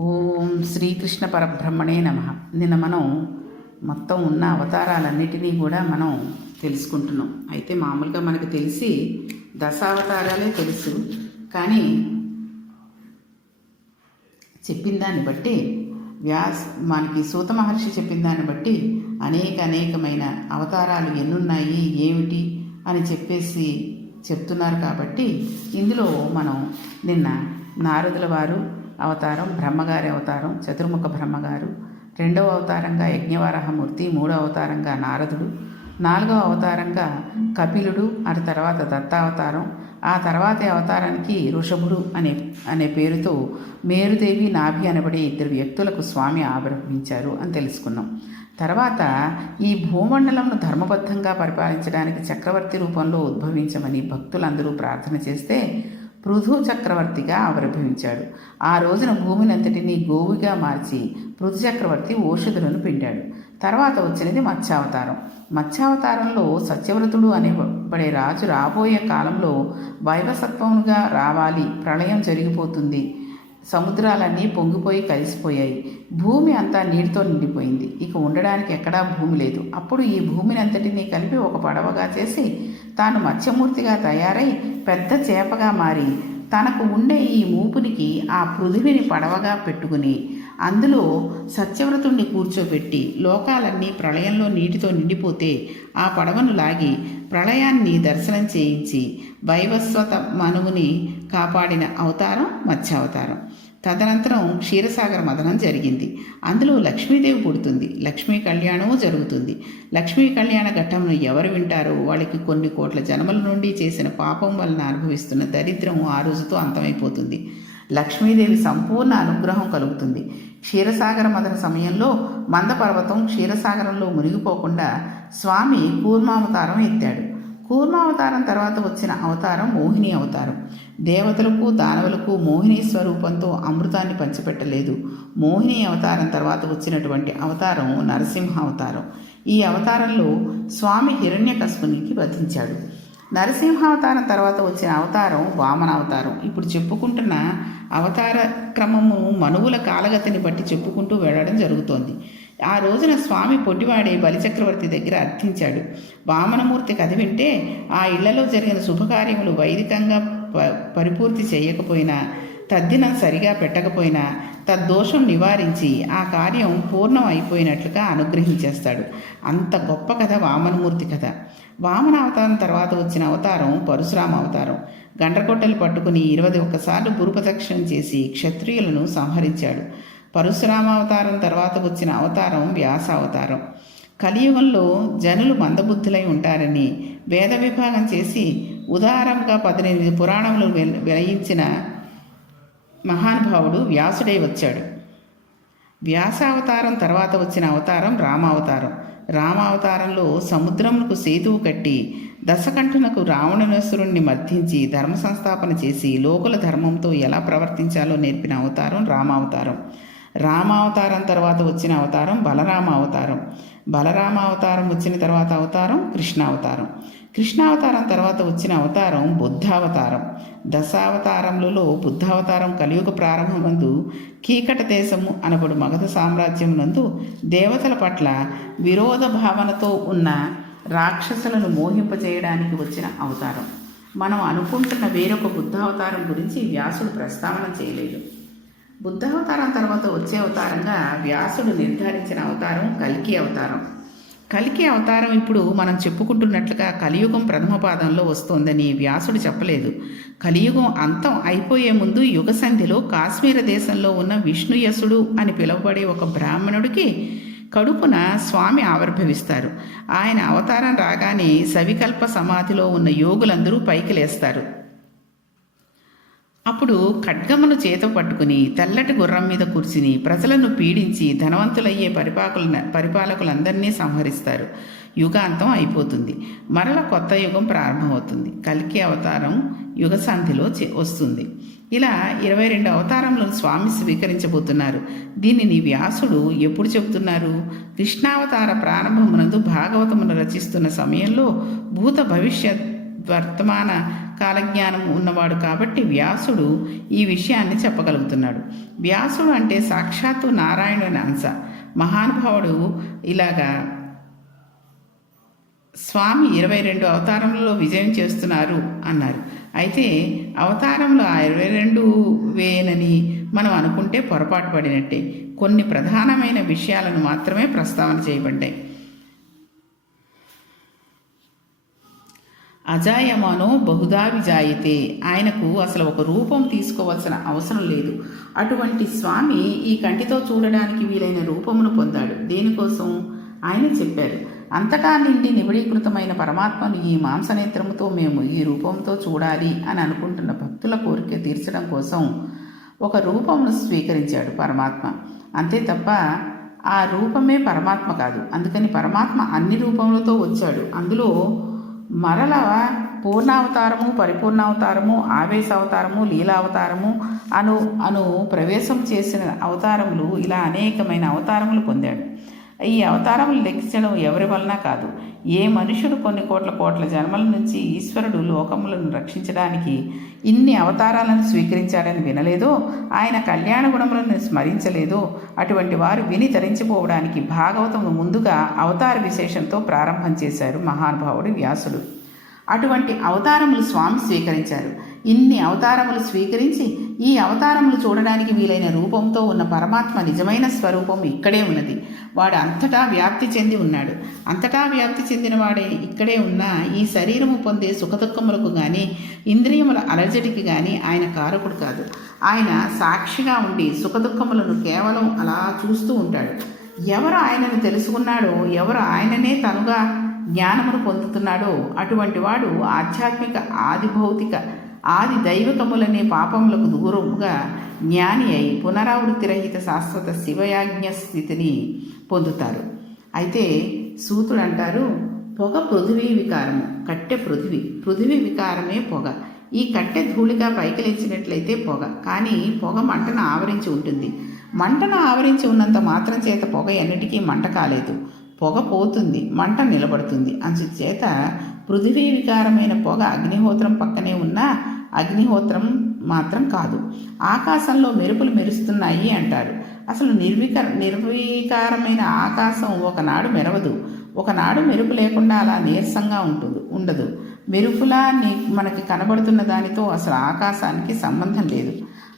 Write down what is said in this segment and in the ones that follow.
ఓం శ్రీకృష్ణ పరబ్రహ్మణే నమ. నిన్న మనం మొత్తం ఉన్న అవతారాలన్నిటినీ కూడా మనం తెలుసుకుంటున్నాం. అయితే మామూలుగా మనకు తెలిసి దశావతారాలే తెలుసు. కానీ చెప్పిన దాన్ని బట్టి వ్యాస్ మనకి సూత మహర్షి చెప్పిన దాన్ని బట్టి అనేక అనేకమైన అవతారాలు ఎన్నున్నాయి ఏమిటి అని చెప్పేసి చెప్తున్నారు కాబట్టి ఇందులో మనం నిన్న నారదుల వారు అవతారం బ్రహ్మగారి అవతారం చతుర్ముఖ బ్రహ్మగారు. రెండవ అవతారంగా యజ్ఞవరాహమూర్తి మూడవ అవతారంగా నారదుడు నాలుగవ అవతారంగా కపిలుడు ఆ తర్వాత దత్తావతారం ఆ తర్వాతి అవతారానికి ఋషభుడు అనే అనే పేరుతో మేరుదేవి నాభి అనబడే ఇద్దరు వ్యక్తులకు స్వామి ఆవిర్భవించారు అని తెలుసుకున్నాం. తర్వాత ఈ భూమండలంను ధర్మబద్ధంగా పరిపాలించడానికి చక్రవర్తి రూపంలో ఉద్భవించమని భక్తులందరూ ప్రార్థన చేస్తే పృథు చక్రవర్తిగా ఆవిర్భవించాడు. ఆ రోజున భూమినంతటినీ గోవుగా మార్చి పృథు చక్రవర్తి ఓషధులను పిండాడు. తర్వాత వచ్చినది మత్స్యావతారం. మత్స్యావతారంలో సత్యవ్రతుడు అనేబడే రాజు రాబోయే కాలంలో వైవసత్వముగా రావాలి ప్రళయం జరిగిపోతుంది. సముద్రాలన్నీ పొంగిపోయి కలిసిపోయాయి. భూమి అంతా నీటితో నిండిపోయింది. ఇక ఉండడానికి ఎక్కడా భూమి లేదు. అప్పుడు ఈ భూమిని అంతటినీ కలిపి ఒక పడవగా చేసి తాను మత్స్యమూర్తిగా తయారై పెద్ద చేపగా మారి తనకు ఉండే ఈ మూపునికి ఆ పృథివిని పడవగా పెట్టుకుని అందులో సత్యవ్రతుణ్ణి కూర్చోబెట్టి లోకాలన్నీ ప్రళయంలో నీటితో నిండిపోతే ఆ పడవను లాగి ప్రళయాన్ని దర్శనం చేయించి వైవస్వత మనువుని కాపాడిన అవతారం మత్స్యావతారం. తదనంతరం క్షీరసాగర మదనం జరిగింది. అందులో లక్ష్మీదేవి పుడుతుంది. లక్ష్మీ కళ్యాణము జరుగుతుంది. లక్ష్మీ కళ్యాణ ఘట్టంను ఎవరు వింటారో వాళ్ళకి కొన్ని కోట్ల జన్మల నుండి చేసిన పాపం వలన అనుభవిస్తున్న దరిద్రము ఆ రోజుతో అంతమైపోతుంది. లక్ష్మీదేవి సంపూర్ణ అనుగ్రహం కలుగుతుంది. క్షీరసాగర మదన సమయంలో మందపర్వతం క్షీరసాగరంలో మునిగిపోకుండా స్వామి కూర్మావతారం ఎత్తాడు. కూర్మావతారం తర్వాత వచ్చిన అవతారం మోహిని అవతారం. దేవతలకు దానవులకు మోహిని స్వరూపంతో అమృతాన్ని పంచిపెట్టలేదు. మోహిని అవతారం తర్వాత వచ్చినటువంటి అవతారం నరసింహ అవతారం. ఈ అవతారంలో స్వామి హిరణ్యకశునికి వధించాడు. నరసింహావతారం తర్వాత వచ్చిన అవతారం వామన అవతారం ఇప్పుడు చెప్పుకుంటున్న అవతార క్రమము మనువుల కాలగతిని బట్టి చెప్పుకుంటూ వెళ్ళడం జరుగుతోంది. ఆ రోజున స్వామి పొట్టివాడే బలిచక్రవర్తి దగ్గర అర్థించాడు వామనమూర్తి కథ వింటే ఆ ఇళ్ళలో జరిగిన శుభకార్యములు వైదికంగా ప పరిపూర్తి చేయకపోయినా తద్దినం సరిగా పెట్టకపోయినా తద్దోషం నివారించి ఆ కార్యం పూర్ణం అయిపోయినట్లుగా అనుగ్రహించేస్తాడు. అంత గొప్ప కథ వామనమూర్తి కథ. వామన అవతారం తర్వాత వచ్చిన అవతారం పరశురామ అవతారం. గండ్రకొట్టలు పట్టుకుని ఇరవై ఒక్కసార్లు గురుప్రదక్షిణం చేసి క్షత్రియులను సంహరించాడు. పరశురామావతారం తర్వాత వచ్చిన అవతారం వ్యాస అవతారం. కలియుగంలో జనులు మందబుద్ధులై ఉంటారని వేద విభాగం చేసి ఉదారంగా పద్దెనిమిది పురాణములు వెలయించిన మహానుభావుడు వ్యాసుడై వచ్చాడు. వ్యాసావతారం తర్వాత వచ్చిన అవతారం రామావతారం. రామావతారంలో సముద్రములకు సేతువు కట్టి దశకంఠునకు రావణనేశ్వరుణ్ణి మర్థించి ధర్మ సంస్థాపన చేసి లోకుల ధర్మంతో ఎలా ప్రవర్తించాలో నేర్పిన అవతారం రామావతారం. రామావతారం తర్వాత వచ్చిన అవతారం బలరామ అవతారం. బలరామ అవతారం వచ్చిన తర్వాత అవతారం కృష్ణావతారం. కృష్ణావతారం తర్వాత వచ్చిన అవతారం బుద్ధావతారం. దశావతారములలో బుద్ధావతారం కలియుగ ప్రారంభమందు కీకట దేశము అనబడు మగధ సామ్రాజ్యం నందు దేవతల పట్ల విరోధ భావనతో ఉన్న రాక్షసులను మోహింపజేయడానికి వచ్చిన అవతారం. మనం అనుకుంటున్న వేరొక బుద్ధావతారం గురించి వ్యాసుడు ప్రస్తావన చేయలేదు. బుద్ధావతారం తర్వాత వచ్చే అవతారంగా వ్యాసుడు నిర్ధారించిన అవతారం కల్కి అవతారం. కలికి అవతారం ఇప్పుడు మనం చెప్పుకుంటున్నట్లుగా కలియుగం ప్రథమ పాదంలో వస్తోందని వ్యాసుడు చెప్పలేదు. కలియుగం అంతం అయిపోయే ముందు యుగ సంధిలో కాశ్మీర దేశంలో ఉన్న విష్ణుయసుడు అని పిలువబడే ఒక బ్రాహ్మణుడికి కడుపున స్వామి ఆవిర్భవిస్తారు. ఆయన అవతారం రాగానే సవికల్ప సమాధిలో ఉన్న యోగులందరూ పైకి లేస్తారు. అప్పుడు ఖడ్గమును చేత పట్టుకుని తెల్లటి గుర్రం మీద కూర్చుని ప్రజలను పీడించి ధనవంతులయ్యే పరిపాకుల పరిపాలకులందరినీ సంహరిస్తారు. యుగాంతం అయిపోతుంది. మరల కొత్త యుగం ప్రారంభమవుతుంది. కలికి అవతారం యుగశాంతిలో వస్తుంది. ఇలా ఇరవై రెండు అవతారంలో స్వామి స్వీకరించబోతున్నారు. దీనిని వ్యాసుడు ఎప్పుడు చెబుతున్నారు? కృష్ణావతార ప్రారంభమునందు భాగవతమును రచిస్తున్న సమయంలో భూత భవిష్యత్ వర్తమాన కాలజ్ఞానం ఉన్నవాడు కాబట్టి వ్యాసుడు ఈ విషయాన్ని చెప్పగలుగుతున్నాడు. వ్యాసుడు అంటే సాక్షాత్తు నారాయణుని అంశ. మహానుభావుడు ఇలాగా స్వామి ఇరవై రెండు అవతారంలో విజయం చేస్తున్నారు అన్నారు. అయితే అవతారంలో ఆ ఇరవై రెండు వేనని మనం అనుకుంటే పొరపాటు పడినట్టే. కొన్ని ప్రధానమైన విషయాలను మాత్రమే ప్రస్తావన చేయబడ్డాయి. అజాయమానో బహుదా విజాయితే. ఆయనకు అసలు ఒక రూపం తీసుకోవాల్సిన అవసరం లేదు. అటువంటి స్వామి ఈ కంటితో చూడడానికి వీలైన రూపమును పొందాడు. దేనికోసం? ఆయన చెప్పారు. అంతటా నిండి నిబడీకృతమైన పరమాత్మను ఈ మాంసనేత్రముతో మేము ఈ రూపంతో చూడాలి అని అనుకుంటున్న భక్తుల కోరిక తీర్చడం కోసం ఒక రూపమును స్వీకరించాడు పరమాత్మ. అంతే తప్ప ఆ రూపమే పరమాత్మ కాదు. అందుకని పరమాత్మ అన్ని రూపములతో వచ్చాడు. అందులో మరల పూర్ణావతారము పరిపూర్ణావతారము ఆవేశావతారము లీలావతారము అను అను ప్రవేశం చేసిన అవతారములు ఇలా అనేకమైన అవతారములు పొందాడు. ఈ అవతారములు లెక్కించడం ఎవరి వలన కాదు ఏ మనుషుడు కొన్ని కోట్ల కోట్ల జన్మల నుంచి ఈశ్వరుడు లోకములను రక్షించడానికి ఇన్ని అవతారాలను స్వీకరించాడని వినలేదో ఆయన కళ్యాణ గుణములను స్మరించలేదో అటువంటి వారు విని తరించిపోవడానికి భాగవతము ముందుగా అవతార విశేషంతో ప్రారంభం చేశారు మహానుభావుడు వ్యాసుడు. అటువంటి అవతారములు స్వామి స్వీకరించారు. ఇన్ని అవతారములు స్వీకరించి ఈ అవతారములు చూడడానికి వీలైన రూపంతో ఉన్న పరమాత్మ నిజమైన స్వరూపం ఇక్కడే ఉన్నది. వాడు అంతటా వ్యాప్తి చెంది ఉన్నాడు. అంతటా వ్యాప్తి చెందిన వాడే ఇక్కడే ఉన్న ఈ శరీరము పొందే సుఖదుఖములకు కానీ ఇంద్రియముల అలజడికి కానీ ఆయన కారకుడు కాదు. ఆయన సాక్షిగా ఉండి సుఖదుఖములను కేవలం అలా చూస్తూ ఉంటాడు. ఎవరు ఆయనను తెలుసుకున్నాడో ఎవరు ఆయననే తనుగా జ్ఞానమును పొందుతున్నాడో అటువంటి వాడు ఆధ్యాత్మిక ఆదిభౌతిక భౌతిక ఆది దైవకములనే పాపములకు దూరముగా జ్ఞాని అయి పునరావృత్తి రహిత శాశ్వత శివయాజ్ఞ స్థితిని పొందుతారు. అయితే సూతుడు అంటారు పొగ పృథివీ వికారము కట్టె పృథివీ పృథివీ వికారమే పొగ. ఈ కట్టె ధూళిగా పైకిలించినట్లయితే పొగ కానీ పొగ మంటను ఆవరించి ఉంటుంది. మంటను ఆవరించి ఉన్నంత మాత్రం చేత పొగ ఎన్నిటికీ మంట కాలేదు. పొగ పోతుంది మంట నిలబడుతుంది. అందుచేత పృథివీ వికారమైన పొగ అగ్నిహోత్రం పక్కనే ఉన్న అగ్నిహోత్రం మాత్రం కాదు. ఆకాశంలో మెరుపులు మెరుస్తున్నాయి అంటారు. అసలు నిర్విక నిర్వీకారమైన ఆకాశం ఒకనాడు మెరవదు. ఒకనాడు మెరుపు లేకుండా అలా నీరసంగా ఉంటుంది ఉండదు. మెరుపులా నీ మనకి కనబడుతున్న దానితో అసలు ఆకాశానికి సంబంధం లేదు.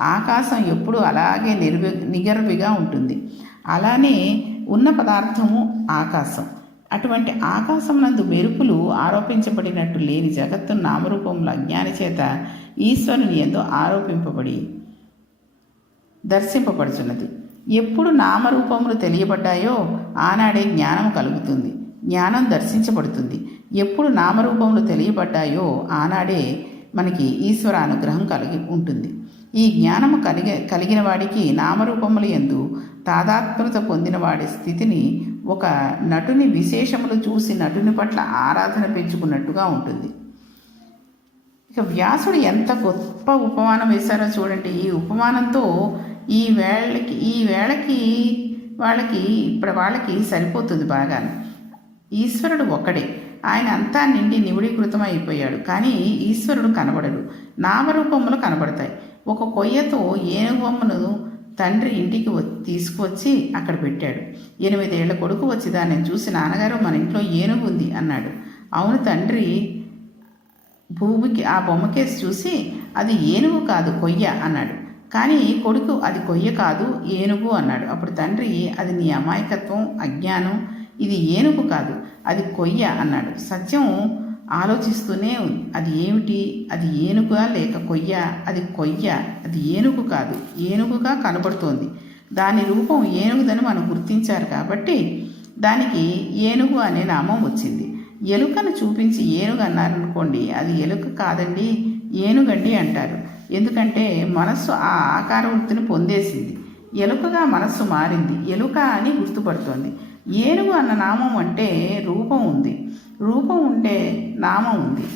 ఆకాశం ఎప్పుడు అలాగే నిర్వి నిగర్విగా ఉంటుంది. అలానే ఉన్న పదార్థము ఆకాశం. అటువంటి ఆకాశమునందు మెరుపులు ఆరోపించబడినట్టు లేని జగత్తు నామరూపముల అజ్ఞాని చేత ఈశ్వరుని ఎందు ఆరోపింపబడి దర్శింపబడుచున్నది. ఎప్పుడు నామరూపములు తెలియబడ్డాయో ఆనాడే జ్ఞానం కలుగుతుంది. జ్ఞానం దర్శించబడుతుంది. ఎప్పుడు నామరూపములు తెలియబడ్డాయో ఆనాడే మనకి ఈశ్వర అనుగ్రహం కలిగి ఉంటుంది. ఈ జ్ఞానము కలిగి కలిగిన వాడికి నామరూపములు ఎందు తాదాత్మ్యత పొందిన వాడి స్థితిని ఒక నటుని విశేషములు చూసి నటుని పట్ల ఆరాధన పెంచుకున్నట్టుగా ఉంటుంది. ఇక వ్యాసుడు ఎంత గొప్ప ఉపమానం వేశారో చూడండి. ఈ ఉపమానంతో ఈ వేళకి ఈ వేళకి వాళ్ళకి ఇప్పుడు వాళ్ళకి సరిపోతుంది బాగా. ఈశ్వరుడు ఒక్కడే. ఆయన అంతా నిండి నివిడీకృతం అయిపోయాడు. కానీ ఈశ్వరుడు కనబడడు. నామరూపములు కనబడతాయి. ఒక కొయ్యతో ఏనుగు బొమ్మను తండ్రి ఇంటికి తీసుకువచ్చి అక్కడ పెట్టాడు. ఎనిమిదేళ్ళ కొడుకు వచ్చి దాన్ని చూసి నాన్నగారు మన ఇంట్లో ఏనుగు ఉంది అన్నాడు. అవును తండ్రి భూమికి ఆ బొమ్మకేసి చూసి అది ఏనుగు కాదు కొయ్య అన్నాడు. కానీ కొడుకు అది కొయ్య కాదు ఏనుగు అన్నాడు. అప్పుడు తండ్రి అది నీ అమాయకత్వం అజ్ఞానం ఇది ఏనుగు కాదు అది కొయ్య అన్నాడు. సత్యం ఆలోచిస్తూనే ఉంది. అది ఏమిటి? అది ఏనుగా లేక కొయ్య? అది కొయ్య. అది ఏనుగు కాదు. ఏనుగుగా కనబడుతోంది. దాని రూపం ఏనుగుదని మనం గుర్తించారు కాబట్టి దానికి ఏనుగు అనే నామం వచ్చింది. ఎలుకను చూపించి ఏనుగు అన్నారనుకోండి అది ఎలుక కాదండి ఏనుగండి అంటారు. ఎందుకంటే మనస్సు ఆ ఆకార వృత్తిని పొందేసింది. ఎలుకగా మనస్సు మారింది. ఎలుక అని గుర్తుపడుతోంది. ఏనుగు అన్న నామం అంటే రూపం ఉంది. రూపం ఉంటే నామం ఉంది.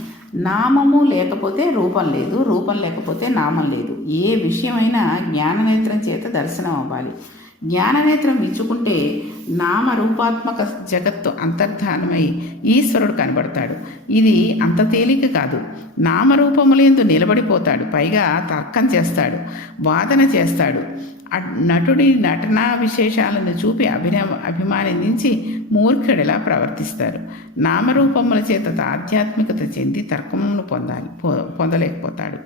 నామము లేకపోతే రూపం లేదు రూపం లేకపోతే నామం లేదు. ఏ విషయమైనా జ్ఞాననేత్రం చేత దర్శనం అవ్వాలి. జ్ఞాననేత్రం ఇచ్చుకుంటే నామరూపాత్మక జగత్తు అంతర్ధానమై ఈశ్వరుడు కనబడతాడు. ఇది అంత తేలిక కాదు. నామరూపములందు నిలబడిపోతాడు. పైగా తర్కం చేస్తాడు. వాదన చేస్తాడు. నటుడి నటనా విశేషాలను చూపి అభిన అభిమానించి మూర్ఖుడిలా ప్రవర్తిస్తారు. నామరూపముల చేత ఆధ్యాత్మికత చెంది తర్కమును పొందాలి పొ- పొందలేకపోతాడు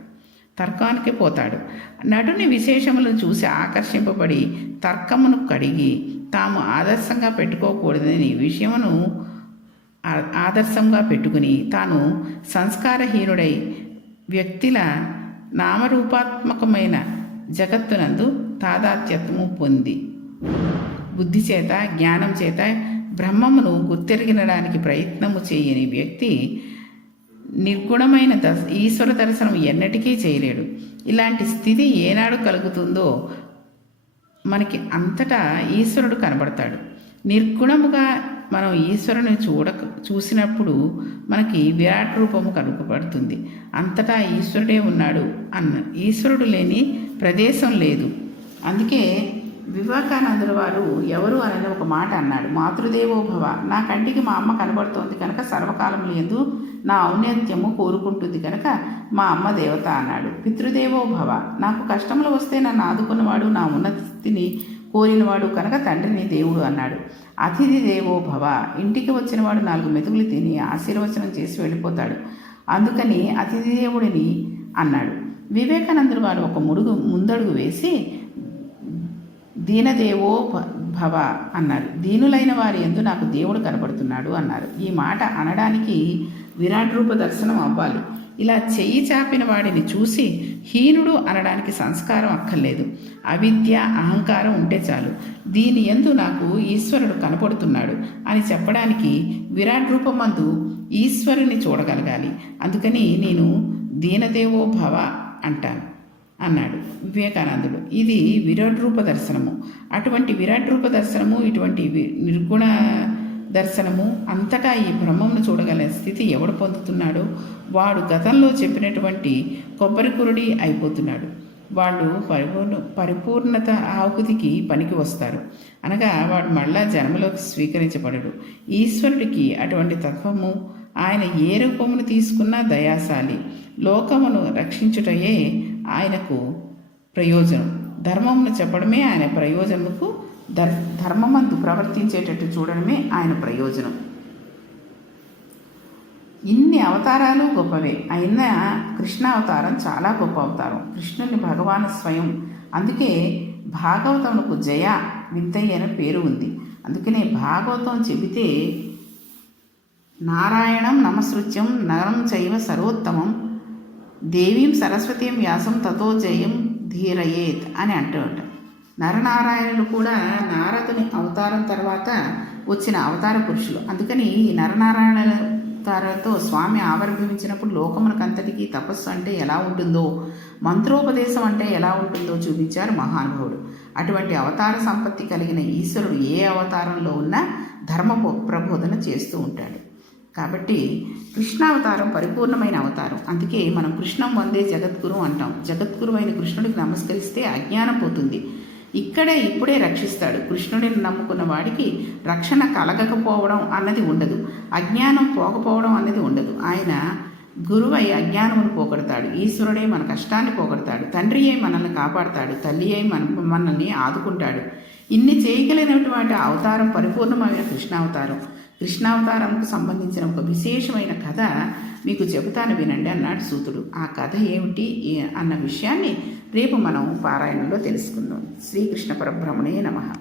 తర్కానికి పోతాడు. నటుని విశేషములను చూసి ఆకర్షింపబడి తర్కమును కడిగి తాము ఆదర్శంగా పెట్టుకోకూడదని విషయమును ఆదర్శంగా పెట్టుకుని తాను సంస్కారహీనుడై వ్యక్తిల నామరూపాత్మకమైన జగత్తునందు తాదాత్యత్వము పొంది. బుద్ధి చేత జ్ఞానం చేత బ్రహ్మమును గుర్తెరిగినడానికి ప్రయత్నము చేయని వ్యక్తి నిర్గుణమైన దశ ఈశ్వర దర్శనం ఎన్నటికీ చేయలేడు. ఇలాంటి స్థితి ఏనాడు కలుగుతుందో మనకి అంతటా ఈశ్వరుడు కనబడతాడు. నిర్గుణముగా మనం ఈశ్వరుని చూడ చూసినప్పుడు మనకి విరాట్ రూపము కనుకబడుతుంది అంతటా ఈశ్వరుడే ఉన్నాడు అన్న ఈశ్వరుడు లేని ప్రదేశం లేదు. అందుకే వివేకానందుల వారు ఎవరు అనేది ఒక మాట అన్నాడు. మాతృదేవో భవ. నా కంటికి మా అమ్మ కనబడుతోంది కనుక సర్వకాలం ఎందు నా ఔన్నత్యము కోరుకుంటుంది కనుక మా అమ్మ దేవత అన్నాడు. పితృదేవో భవ. నాకు కష్టములు వస్తే నన్ను ఆదుకున్నవాడు నా ఉన్నత స్థితిని కోరినవాడు కనుక తండ్రిని దేవుడు అన్నాడు. అతిథి దేవో భవ. ఇంటికి వచ్చినవాడు నాలుగు మెతుకులు తిని ఆశీర్వచనం చేసి వెళ్ళిపోతాడు. అందుకని అతిథి దేవుడిని అన్నాడు. వివేకానందుడు వారు ఒక ముడుగు ముందడుగు వేసి దీనదేవో భ- భవ అన్నారు. దీనులైన వారి ఎందు నాకు దేవుడు కనబడుతున్నాడు అన్నారు. ఈ మాట అనడానికి విరాట్ రూప దర్శనం అవ్వాలి. ఇలా చెయ్యి చాపిన వాడిని చూసి హీనుడు అనడానికి సంస్కారం అక్కర్లేదు. అవిద్య అహంకారం ఉంటే చాలు. దీని ఎందు నాకు ఈశ్వరుడు కనపడుతున్నాడు అని చెప్పడానికి విరాట్ రూపమందు ఈశ్వరుని చూడగలగాలి. అందుకని నేను దీనదేవో భవ అంటాను. అన్నాడు వివేకానందుడు. ఇది విరాట్ రూప దర్శనము. అటువంటి విరాట్ రూప దర్శనము ఇటువంటి వి- నిర్గుణ దర్శనము అంతటా ఈ బ్రహ్మమును చూడగల స్థితి ఎవడు పొందుతున్నాడో? వాడు గతంలో చెప్పినటువంటి కొబ్బరికురుడి అయిపోతున్నాడు. వాళ్ళు పరిపూర్ణ పరిపూర్ణత ఆహుతికి పనికి వస్తారు. అనగా వాడు మళ్ళా జన్మలోకి స్వీకరించబడడు. ఈశ్వరుడికి అటువంటి తత్వము ఆయన ఏ రూపమును తీసుకున్నా దయాశాలి. లోకమును రక్షించుటయే ఆయనకు ప్రయోజనం. ధర్మమును చెప్పడమే ఆయన ప్రయోజనముకు ధర్ ధర్మమందు ప్రవర్తించేటట్టు చూడడమే ఆయన ప్రయోజనం. ఇన్ని అవతారాలు గొప్పవే. అయినా కృష్ణ అవతారం చాలా గొప్ప అవతారం. కృష్ణుని భగవాన్ స్వయం. అందుకే భాగవతమునకు జయ వింతయ్య అనే పేరు ఉంది. అందుకనే భాగవతం చెబితే నారాయణం నమసృత్యం నరం చైవ సర్వోత్తమం దేవీం సరస్వతీం వ్యాసం తతో జయం ధీరయేత్ అని అంటూ నరనారాయణులు కూడా నారదుని అవతారం తర్వాత వచ్చిన అవతార పురుషులు. అందుకని ఈ నరనారాయణ అవతారంతో స్వామి ఆవిర్భవించినప్పుడు లోకమునకంతటికీ తపస్సు అంటే ఎలా ఉంటుందో మంత్రోపదేశం అంటే ఎలా ఉంటుందో చూపించారు మహానుభావుడు. అటువంటి అవతార సంపత్తి కలిగిన ఈశ్వరుడు ఏ అవతారంలో ఉన్నా ధర్మ ప్రబోధన చేస్తూ ఉంటాడు. కాబట్టి కృష్ణావతారం పరిపూర్ణమైన అవతారం. అందుకే మనం కృష్ణం వందే జగద్గురు అంటాం. జగద్గురు అయిన కృష్ణుడికి నమస్కరిస్తే అజ్ఞానం పోతుంది. ఇక్కడే ఇప్పుడే రక్షిస్తాడు. కృష్ణుడిని నమ్ముకున్న వాడికి రక్షణ కలగకపోవడం అన్నది ఉండదు. అజ్ఞానం పోకపోవడం అన్నది ఉండదు. ఆయన గురువై అజ్ఞానమును పోగొడతాడు. ఈశ్వరుడే మన కష్టాన్ని పోగొడతాడు. తండ్రి అయి మనల్ని కాపాడతాడు. తల్లి అయి మన మనల్ని ఆదుకుంటాడు. ఇన్ని చేయగలిగినటువంటి అవతారం పరిపూర్ణమైన కృష్ణావతారం. కృష్ణావతారంకు సంబంధించిన ఒక విశేషమైన కథ మీకు చెబుతాను వినండి అన్నాడు సూతుడు. ఆ కథ ఏమిటి? అన్న విషయాన్ని రేపు మనం పారాయణంలో తెలుసుకుందాం. శ్రీకృష్ణ పరబ్రహ్మణే నమః.